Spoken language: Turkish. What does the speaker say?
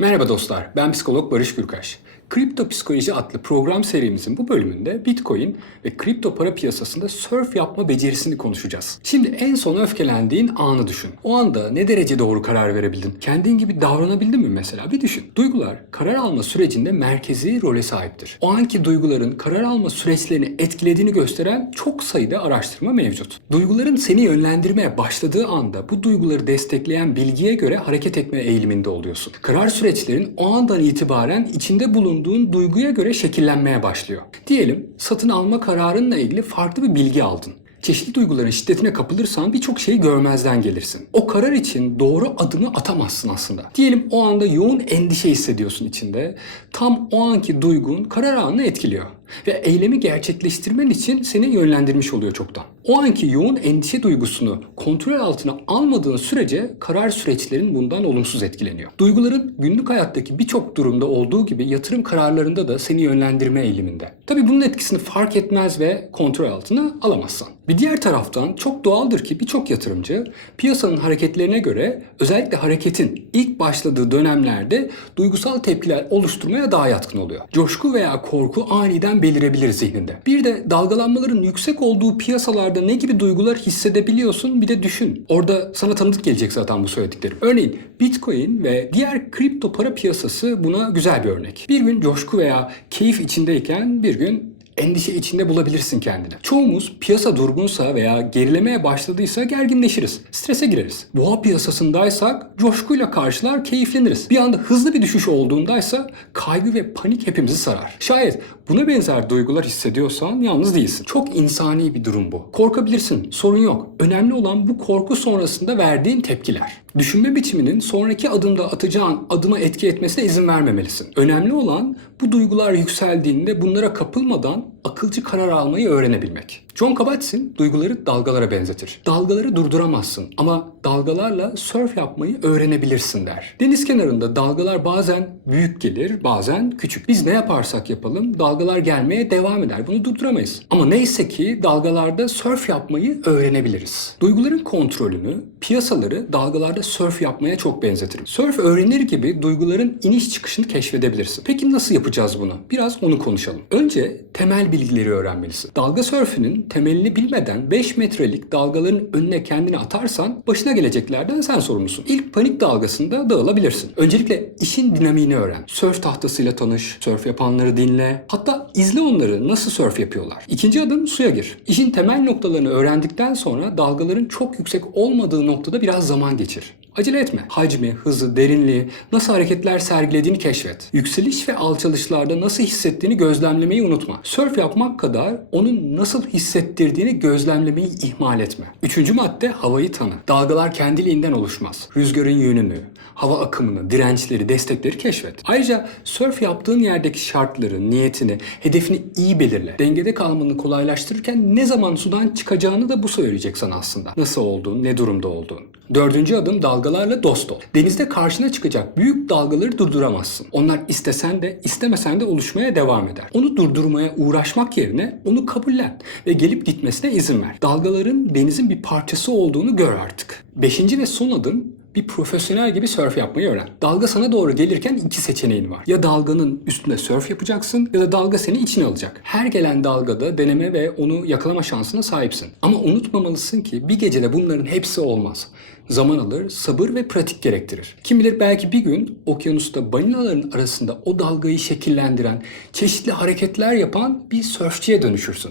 Merhaba dostlar, ben psikolog Barış Gürkaş. Kripto Psikoloji adlı program serimizin bu bölümünde Bitcoin ve kripto para piyasasında surf yapma becerisini konuşacağız. Şimdi en son öfkelendiğin anı düşün. O anda ne derece doğru karar verebildin? Kendin gibi davranabildin mi mesela? Bir düşün. Duygular karar alma sürecinde merkezi role sahiptir. O anki duyguların karar alma süreçlerini etkilediğini gösteren çok sayıda araştırma mevcut. Duyguların seni yönlendirmeye başladığı anda bu duyguları destekleyen bilgiye göre hareket etme eğiliminde oluyorsun. Karar süreçlerin o andan itibaren içinde bulunduğun duyguya göre şekillenmeye başlıyor. Diyelim satın alma kararınla ilgili farklı bir bilgi aldın. Çeşitli duyguların şiddetine kapılırsan birçok şeyi görmezden gelirsin. O karar için doğru adımı atamazsın aslında. Diyelim o anda yoğun endişe hissediyorsun içinde. Tam o anki duygun karar anını etkiliyor. Ve eylemi gerçekleştirmen için seni yönlendirmiş oluyor çoktan. O anki yoğun endişe duygusunu kontrol altına almadığın sürece karar süreçlerin bundan olumsuz etkileniyor. Duyguların günlük hayattaki birçok durumda olduğu gibi yatırım kararlarında da seni yönlendirme eğiliminde. Tabii bunun etkisini fark etmez ve kontrol altına alamazsan. Bir diğer taraftan çok doğaldır ki birçok yatırımcı piyasanın hareketlerine göre özellikle hareketin ilk başladığı dönemlerde duygusal tepkiler oluşturmaya daha yatkın oluyor. Coşku veya korku aniden belirebilir zihninde. Bir de dalgalanmaların yüksek olduğu piyasalarda ne gibi duygular hissedebiliyorsun bir de düşün. Orada sana tanıdık gelecek zaten bu söylediklerim. Örneğin Bitcoin ve diğer kripto para piyasası buna güzel bir örnek. Bir gün coşku veya keyif içindeyken bir gün endişe içinde bulabilirsin kendini. Çoğumuz piyasa durgunsa veya gerilemeye başladıysa gerginleşiriz. Strese gireriz. Boğa piyasasındaysak coşkuyla karşılar, keyifleniriz. Bir anda hızlı bir düşüş olduğundaysa kaygı ve panik hepimizi sarar. Şayet buna benzer duygular hissediyorsan yalnız değilsin. Çok insani bir durum bu. Korkabilirsin, sorun yok. Önemli olan bu korku sonrasında verdiğin tepkiler. Düşünme biçiminin sonraki adımda atacağın adıma etki etmesine izin vermemelisin. Önemli olan bu duygular yükseldiğinde bunlara kapılmadan akılcı karar almayı öğrenebilmek. John Kabat-Zinn duyguları dalgalara benzetir. Dalgaları durduramazsın ama dalgalarla surf yapmayı öğrenebilirsin der. Deniz kenarında dalgalar bazen büyük gelir, bazen küçük. Biz ne yaparsak yapalım dalgalar gelmeye devam eder. Bunu durduramayız. Ama neyse ki dalgalarda surf yapmayı öğrenebiliriz. Duyguların kontrolünü, piyasaları dalgalarda surf yapmaya çok benzetirim. Surf öğrenir gibi duyguların iniş çıkışını keşfedebilirsin. Peki nasıl yapacağız bunu? Biraz onu konuşalım. Önce temel bilgileri öğrenmelisin. Dalga sörfünün temelini bilmeden 5 metrelik dalgaların önüne kendini atarsan başına geleceklerden sen sorumlusun. İlk panik dalgasında dağılabilirsin. Öncelikle işin dinamiğini öğren. Sörf tahtasıyla tanış, sörf yapanları dinle. Hatta izle onları nasıl sörf yapıyorlar. İkinci adım suya gir. İşin temel noktalarını öğrendikten sonra dalgaların çok yüksek olmadığı noktada biraz zaman geçir. Acele etme. Hacmi, hızı, derinliği, nasıl hareketler sergilediğini keşfet. Yükseliş ve alçalışlarda nasıl hissettiğini gözlemlemeyi unutma. Sörf yapmak kadar onun nasıl hissettirdiğini gözlemlemeyi ihmal etme. Üçüncü madde havayı tanı. Dalgalar kendiliğinden oluşmaz. Rüzgarın yönünü, hava akımını, dirençleri, destekleri keşfet. Ayrıca sörf yaptığın yerdeki şartları, niyetini, hedefini iyi belirle. Dengede kalmanı kolaylaştırırken ne zaman sudan çıkacağını da bu söyleyecek sana aslında. Nasıl olduğun, ne durumda olduğun. Dördüncü adım dalgalarla dost ol. Denizde karşına çıkacak büyük dalgaları durduramazsın. Onlar istesen de istemesen de oluşmaya devam eder. Onu durdurmaya uğraşmak yerine onu kabullen ve gelip gitmesine izin ver. Dalgaların denizin bir parçası olduğunu gör artık. Beşinci ve son adım bir profesyonel gibi sörf yapmayı öğren. Dalga sana doğru gelirken iki seçeneğin var. Ya dalganın üstünde sörf yapacaksın ya da dalga seni içine alacak. Her gelen dalgada deneme ve onu yakalama şansına sahipsin. Ama unutmamalısın ki bir gecede bunların hepsi olmaz. Zaman alır, sabır ve pratik gerektirir. Kim bilir belki bir gün okyanusta balinaların arasında o dalgayı şekillendiren, çeşitli hareketler yapan bir sörfçiye dönüşürsün.